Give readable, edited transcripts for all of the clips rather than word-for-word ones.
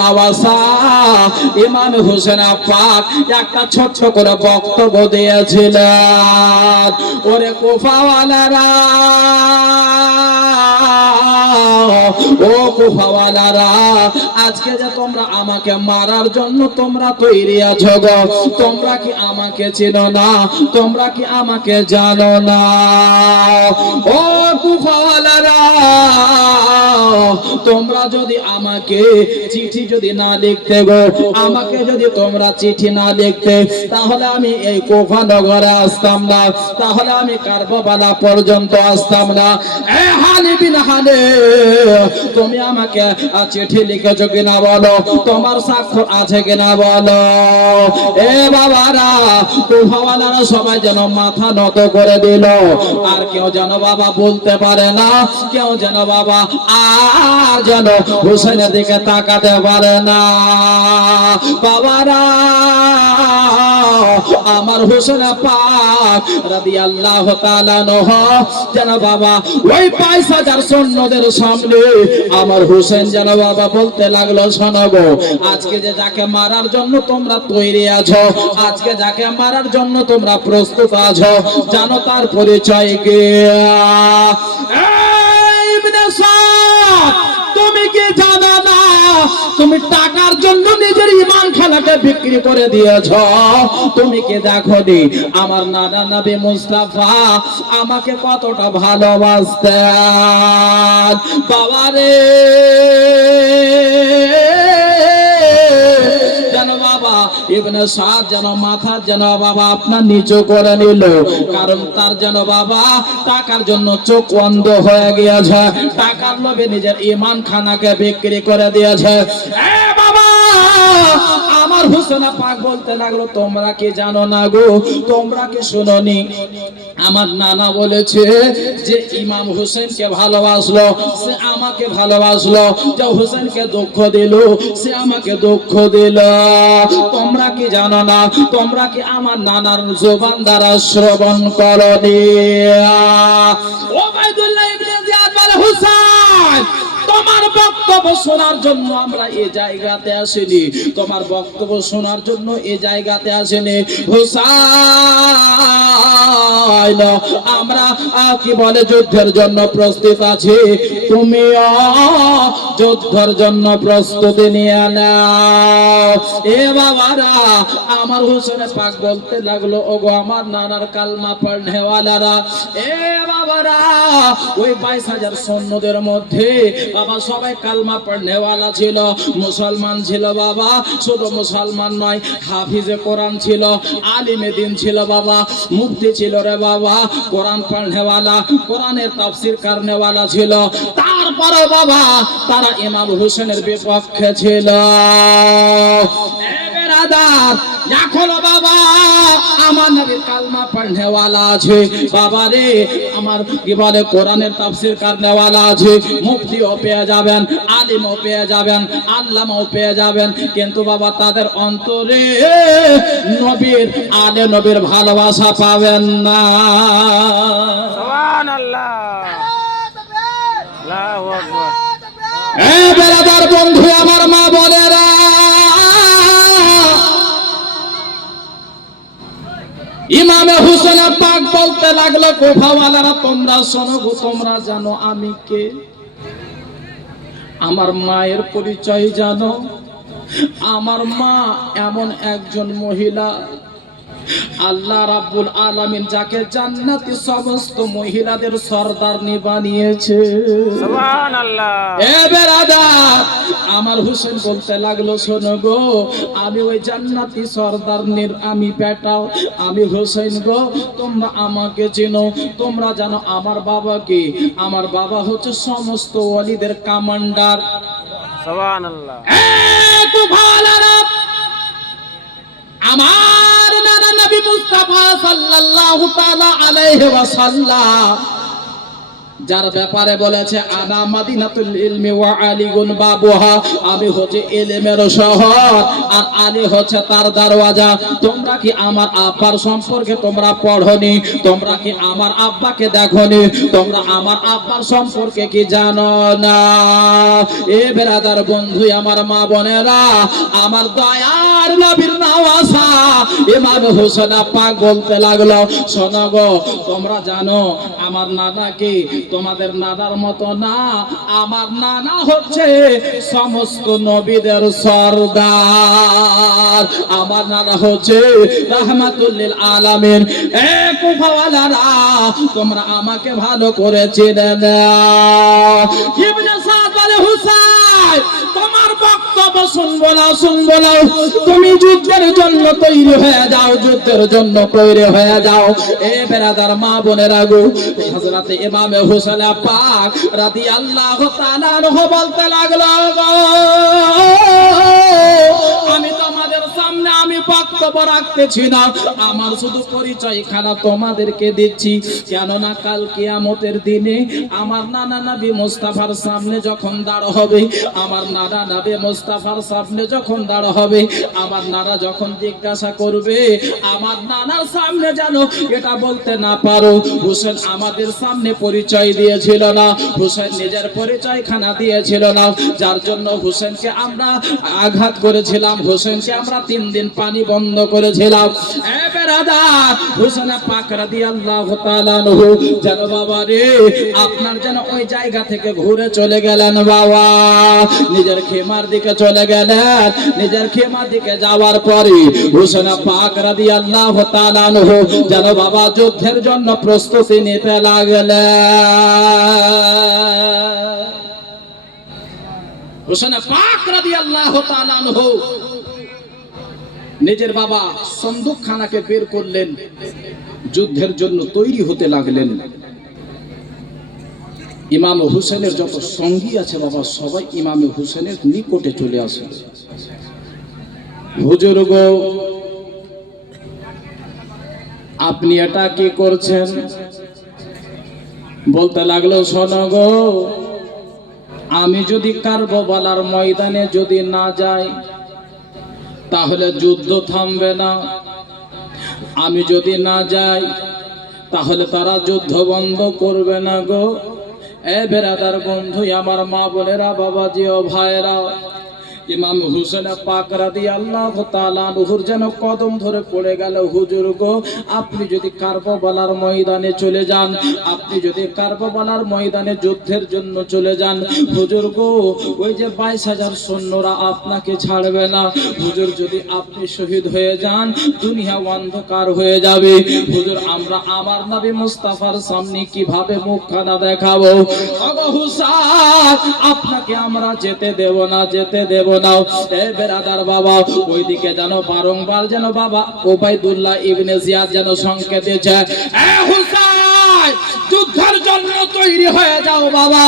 নওয়াসা ইমাম হোসেন পাক একটা ছোট্ট করে বক্তব্য দিয়েছিলেন। ওরে কুফাওয়ালারা, ও কুফাওয়ালারা, আজকে যে তোমরা আমাকে মারার জন্য তোমরা তৈরি আছো গো, তোমরা কি আমাকে চেনো না? তোমরা কি আমাকে জানো না? ও কুফাওয়ালারা, তোমরা যদি আমাকে চিঠি যদি না লিখতে গো, আমাকে যদি তোমরা চিঠি না লিখতে, তাহলে আমি এই কুফা নগরে আসতাম না, তাহলে আমি কারবালা পর্যন্ত আসতাম না। এ হানি বিন হানে, তুমি আমাকে চিঠি লিখেছো কিনা বলো, তোমার স্বাক্ষর আছে কিনা বলো। এ বাবারা, কুফাওয়ালারা সবাই যেন মাথা নত করে দিল, আর কেউ যেন বাবা বলতে পারে না, কেউ যেন বাবা আর যেন হুসেনের দিকে তাকাতে পারে না। বাবারা, আমার হোসেন পাক রাদিয়াল্লাহু তাআলা আনহু যেন বাবা ওই ২৫,০০০ সৈন্যদের সামনে আমার হোসেন যেন বাবা বলতে লাগলো, শোনো গো, আজকে যে যাকে মারার জন্য তোমরা তৈরি আছো, আজকে যাকে মারার জন্য তোমরা প্রস্তুত আছো, জানো তার পরিচয় কি? তুমি কি জানো না? তুমি টাকার জন্য নিজের ঈমান খানাকে বিক্রি করে দিয়েছ। তুমি কি দেখোনি আমার নানা নবী মুস্তাফা আমাকে কতটা ভালোবাসতেন? বাবারে, বাবা ইবনে সাদ যেন মাথা যেন বাবা আপনার নিচু করে নিল, কারণ তার যেন বাবা টাকার জন্য চোখ অন্ধ হয়ে গিয়েছে, টাকার লোভে নিজের ঈমান খানাকে বিক্রি করে দিয়েছে। এ বাবা, আমার হোসেন পাক বলতে লাগলো, তোমরা কি জানো না গো, তোমরা কি শুনোনি? আমার নানা বলেছে যে ইমাম হোসেনকে ভালোবাসলো, সে আমাকে ভালোবাসলো, যে হোসেনকে দুঃখ দিল, সে আমাকে দুঃখ দিল। তোমরা কি জানো না? তোমরা কি আমার নানার জবান দ্বারা শ্রবণ করনি? ওবাইদুল্লাহ ইবনে জিয়াদ বলে, হুসাইন, তোমার বক্তব্য শোনার জন্য আমরা এই জায়গাতে আসিনি, তোমার বক্তব্য শোনার জন্য এই জায়গাতে আসিনি হুসাইন, আমরা কি বলে যুদ্ধের জন্য প্রস্তুত আছি, তুমিও যুদ্ধের জন্য প্রস্তুতি নিয়ে নাও। এ বাবারা, আমার হোসেন পাক বলতে লাগলো, ওগো আমার নানার কালমা পড়নেওয়ালারা, এ বাবারা, ওই ২২,০০০ সৈন্যদের মধ্যে বাবা সবাই কালমা পড়নেওয়ালা ছিল, মুসলমান ছিল বাবা, শুধু মুসলমান নয়, হাফিজে কোরআন ছিল, আলিমে দ্বীন ছিল বাবা, মুফতি ছিল রে বাবা, কোরআন পড়নেওয়ালা, কোরআনের তাফসীর করনেওয়ালা ছিল। তারপরে বাবা তারা ইমাম হোসেনের বিপক্ষে ছিল। এখনো বাবা আমার নবীর কালমা পড়নেওয়ালা আছে, বাবা রে, আমার কি বলে কোরআনের তাফসীর করনেওয়ালা আছে, মুফতিও পেয়ে যাবেন, আলিমও পেয়ে যাবেন, আল্লামাও পেয়ে যাবেন, কিন্তু বাবা তাদের অন্তরে নবীর আলে নবীর ভালোবাসা পাবেন না। সুবহানাল্লাহ, আল্লাহু আকবার। এ বেরাদার বন্ধু, আমার মা বোনেরা, ইমামে হোসেন পাক বলতে লাগলো, কুফাওয়ালারা, তোমরা শোনো, তোমরা জানো আমি কে? আমার মায়ের পরিচয় জানো? আমার মা এমন একজন মহিলা, আল্লাহ রাব্বুল আলামিন যাকে জান্নাতি সমস্ত মহিলাদের সরদারনি বানিয়েছে। সুবহানাল্লাহ। এ বেরাদার, আমার হোসেন বলতে লাগলো, শোনো গো, আমি ওই জান্নাতি সরদারনির আমি বেটা, আমি হোসেন গো, তোমরা আমাকে চেনো, তোমরা জানো আমার বাবা কে? আমার বাবা হচ্ছে সমস্ত ওয়ালিদের কমান্ডার। সুবহানাল্লাহ। একটু ভালো, আমার নানা নবী মুস্তাফা সাল্লাল্লাহু তাআলা আলাইহি ওয়াসাল্লাম যার ব্যাপারে বলেছে আনা মাদিনাতুল ইলমি ওয়া আলিগুন বাবুহা, আমি হচ্ছে ইলমের শহর আর আলী হচ্ছে তার দরওয়াজা। তোমরা কি আমার আব্বার সম্পর্কে তোমরা পড়নি? তোমরা কি আমার আব্বাকে দেখনি? তোমরা আমার আব্বার সম্পর্কে কি জানো না? এ বেরাদার বন্ধু, আমার মা বোনেরা, আমার দয়ার নবীর নওয়াসা ইমাম হোসেন পাক বলতে লাগলো, শোনো গো, তোমরা জানো আমার নানা কি তোমাদের নানার মতো না। আমার নানা হচ্ছে সমস্ত নবীদের সরদার। আমার নানা হচ্ছে রাহমাতুল লিল আলামিন। এ কুফাওয়ালারা, তোমরা আমাকে ভালো করে চেনে নাও। ইবনে সাদ বলে, হুসাইন তোমার বক্তব্য শুনবো না, শুনবো না। তুমি যুদ্ধের জন্য তৈরি হয়ে যাও, যুদ্ধের জন্য তৈরি হয়ে যাও। এ বেরাদার মা বোনেরা গো, হযরত ইমাম হোসেন পাক রাদিয়াল্লাহু তাআলা আনহু বলতে লাগলো, আমি তোমাদের সামনে আমি বক্তব্য রাখতেছি না, আমার শুধু পরিচয় খানা তোমাদেরকে দিচ্ছি। কেননা কাল কিয়ামতের দিনে আমার নানা নবী মুস্তাফার সামনে যখন দাঁড় হবে, আমার নানা নবী মুস্তাফার সামনে যখন দাঁড় হবে, আমার নানা যখন জিজ্ঞাসা করবে, আমার নানার সামনে যেন এটা বলতে না পারো হোসেন আমাদের সামনে পরিচয় দিয়েছিল না, হোসেন নিজের পরিচয় খানা দিয়েছিল না, যার জন্য হোসেনকে আমরা আঘাত করেছিলাম, হোসেনকে আমরা 3 দিন পানি বন্ধ করেছিলাম। এ বেরাদার, হোসেন পাক রাদিয়াল্লাহু তাআলা আনহু যেন বাবা রে আপনার যেন ওই জায়গা থেকে ঘুরে চলে গেলেন বাবা, নিজের খেমার দিকে চলে গেলেন। নিজের খেমার দিকে যাওয়ার পরে হোসেন পাক রাদিয়াল্লাহু তাআলা আনহু যেন বাবা যুদ্ধের জন্য প্রস্তুতি নিতে লাগলেন। হোসেন পাক রাদিয়াল্লাহু তাআলা আনহু নিজের বাবা সন্দুকখানাকে বের করলেন, যুদ্ধের জন্য তৈরি হতে লাগলেন। ইমাম হোসেনের যত সঙ্গী আছে বাবা, সবাই ইমাম হোসেনের নিকটে চলে আসে। হুজুর গো, আপনি এটা কি করছেন? বলতে লাগলো, শোনো গো, আমি যদি কারবালার ময়দানে যদি না যাই তাহলে যুদ্ধ থামবে না, আমি যদি না যাই তাহলে তারা যুদ্ধ বন্ধ করবে না গো। এ বেরাদার বন্ধু, আমার মা বোনেরা, বাবাজি ও ভাইরা, ইমাম হোসেন পাক রাদিয়াল্লাহু তাআলা আনহুর যেন কদম ধরে পড়ে গেল, হুজুর গো, আপনি যদি কারবালার ময়দানে চলে যান, আপনি যদি কারবালার ময়দানে যুদ্ধের জন্য চলে যান, হুজুর গো, ওই যে 22,000 সৈন্যরা আপনাকে ছাড়বে না। হুজুর, যদি আপনি শহীদ হয়ে যান, দুনিয়া অন্ধকার হয়ে যাবে। হুজুর, আমরা আমার নবী মুস্তাফার সামনে কিভাবে মুখখানা দেখাবো? ওগো হুসাইন, আপনাকে আমরা যেতে দেব না, যেতে দেব না। এ বেরাদার বাবা, ওইদিকে যেন বারংবার যেন বাবা ওবাইদুল্লাহ ইবনে জিয়াদ যেন সংকেত দিয়েছে, এ হুসাইন, যুদ্ধের জন্য তৈরি হয়ে যাও বাবা।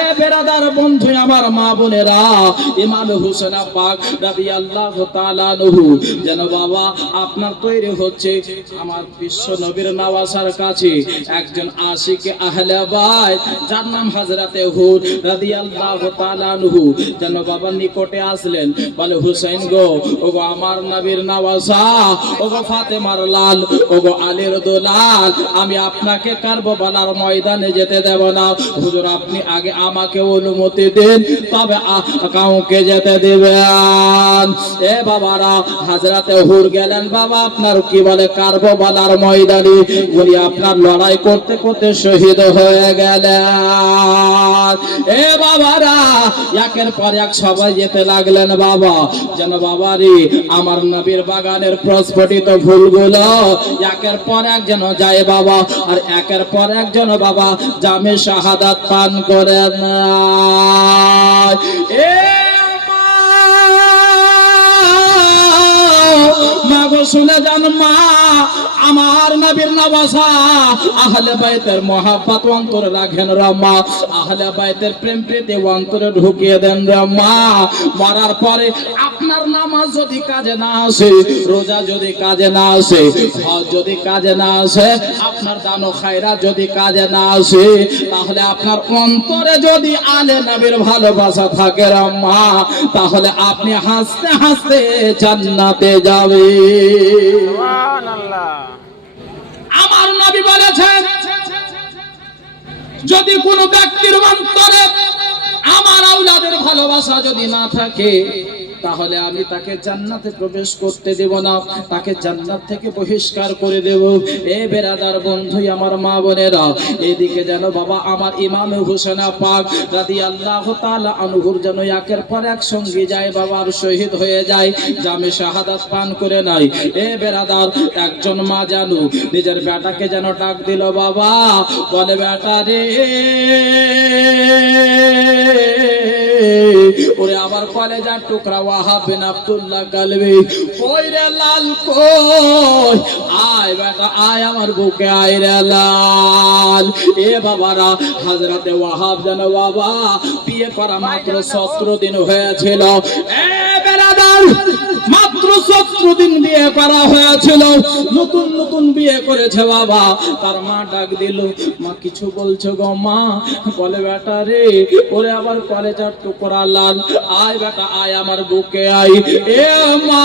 এ বেরাদার বন্ধু, আমার মা বোনেরা, ইমাম হোসেন পাক রাদিয়াল্লাহু তাআলা আনহু যেন বাবা আপনার তৈরি হচ্ছে আমার বিশ্ব নবীর নওয়াসার কাছে একজন আশিকে আহলে বাইত, যার নাম হযরতে হুর রাদিয়াল্লাহু তাআলা আনহু যেন বাবা নিকটে আসলেন। বলে, হুসাইন গো, ওগো আমার নবীর নওয়াসা, ওগো ফাতেমার লাল, ওগো আলীর দুলাল, আমি আপনাকে কারবালার ময়দানে যেতে দেব না। হুজুর, আপনি আগে আমাকে অনুমতি দিন, তবে কাউকে যেতে দিবেন। এ বাবারা, হযরতে হুর গেলেন বাবা আপনার কি বলে কারবালার ময়দানে, উনি আপনার লড়াই করতে করতে শহীদ হয়ে গেলেন। এ বাবারা, একের পর এক সবাই যেতে লাগলেন বাবা, যেন বাবা রে আমার নবীর বাগানের প্রস্ফুটিত ফুলগুলো একের পর এক যেন যায় বাবা, আর একের পর এক যেন বাবা জামে শাহাদাত পান করেন। এ মা গো, শুনে যান মা, আমার নবীর নওয়াসা আহলে বাইতের মহাব্বত অন্তরে রাখেন রে মা, আহলে বাইতের প্রেম প্রীতি অন্তরে ঢুকিয়ে দেন রে মা। মরার পরে আপনার আপনার নামাজ যদি কাজে না আসে, রোজা যদি কাজে না আসে, হজ যদি কাজে না আসে, আপনার দান ও খায়রাত যদি কাজে না আসে, তাহলে আপনার অন্তরে যদি আলে নবীর ভালোবাসা থাকে রাম্মা, তাহলে আপনি হাসতে হাসতে জান্নাতে যাবেন। সুবহানাল্লাহ। আমার নবী বলেছেন, যদি কোনো ব্যক্তির অন্তরে আমার আওলাদের ভালোবাসা যদি না থাকে, তাহলে আমি তাকে জান্নাতে প্রবেশ করতে দেব না, তাকে জান্নাত থেকে বহিষ্কার করে দেব। এ বেরাদার বন্ধু, আমার মা বোনেরা, এদিকে যেন বাবা আমার ইমাম হোসেন পাক রাদিয়াল্লাহু তাআলা আনহুর যেন একের পর এক সঙ্গী যায় বাবা, আর শহীদ হয়ে যায়, জামে শাহাদাত পান করে নাই। এ বেরাদার, একজন মা জানু নিজের বেটাকে যেন ডাক দিল বাবা, বলে বেটা রে, ওরে আমার কলেজার টুকরা ওয়াহাব বিন আব্দুল্লাহ কালবি, কই রে লাল কই, আয় বেটা আয় আমার বুকে আয় রে লাল। এ বাবারা, হযরতে ওয়াহাব যেন বাবা বিয়ে করা মাত্র 17 দিন হয়েছিল। এ বেরাদার, মাত্র 17 দিন বিয়ে করা হয়েছিল, নতুন নতুন বিয়ে করেছে বাবা। তার মা ডাক দিল, মা কিছু বলছো গো মা? বলে বেটা রে, ওরে আবার কলেজার টুকরা লাল, আয় বেটা আয় আমার বুকে আয়। এ মা,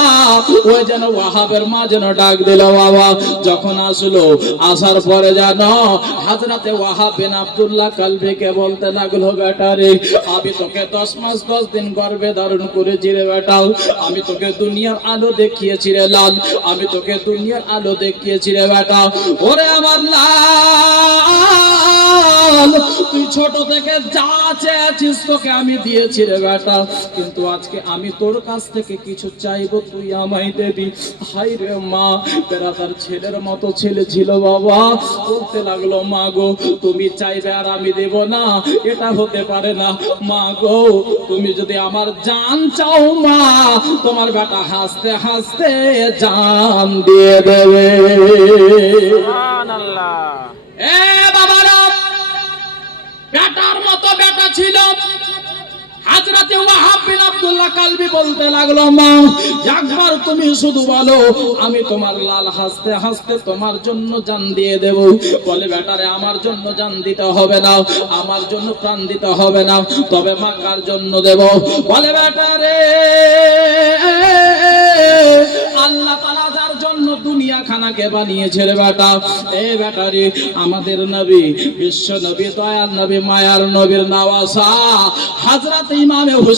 ওই যেন ওয়াহাবের মা যেন ডাক দিল বাবা। যখন আসলো, আসার পরে জানো হযরতে ওয়াহাব বিন আব্দুল্লাহ কালবিকে বলতে লাগলো, বেটা রে, আমি তোকে 10 মাস 10 দিন গর্ভে ধারণ করেছি রে বেটা, আমি তোকে দুনিয়ার আলো দেখিয়েছি রে লাল, আমি তোকে দুনিয়ার আলো দেখিয়েছি রে বেটা। ওরে আমার লাল, তুই ছোট থেকে যা চেয়েছিস তোকে আমি দিয়েছি রে বেটা, কিন্তু আজকে আমি তোর কাছ থেকে কিছু চাইবো, তুই আমায় দেবি। হাই রে মা, বেরাদার ছেলের মতো ছেলে ছিল বাবা, বলতে লাগলো, মা গো তুমি চাইবে আর আমি দেব না, এটা হতে পারে না। মা গো, তুমি যদি আমার জান চাও মা, তোমার বেটা হাসতে হাসতে জান দিয়ে দেবে। সুবহানাল্লাহ। এ বাবারা, বেটার মতো বেটা ছিল। হযরতে ওয়াহাব বিন আব্দুল্লাহ কালবি বলতে লাগলো, মা একবার তুমি শুধু বলো, আমি তোমার লাল হাসতে হাসতে তোমার জন্য জান দিয়ে দেব। বলে বেটারে, আমার জন্য জান দিতে হবে না, আমার জন্য প্রাণ দিতে হবে না, তবে মা কার জন্য দেব? বলে বেটারে, আল্লাহ তাআলা যার জন্য দুনিয়া খানাকে বানিয়েছে রে বেটা, এ বেটারে, আমাদের নবী, বিশ্ব নবী, দয়ার নবী, মায়ার নবীর নওয়াসা হযরত ইমামে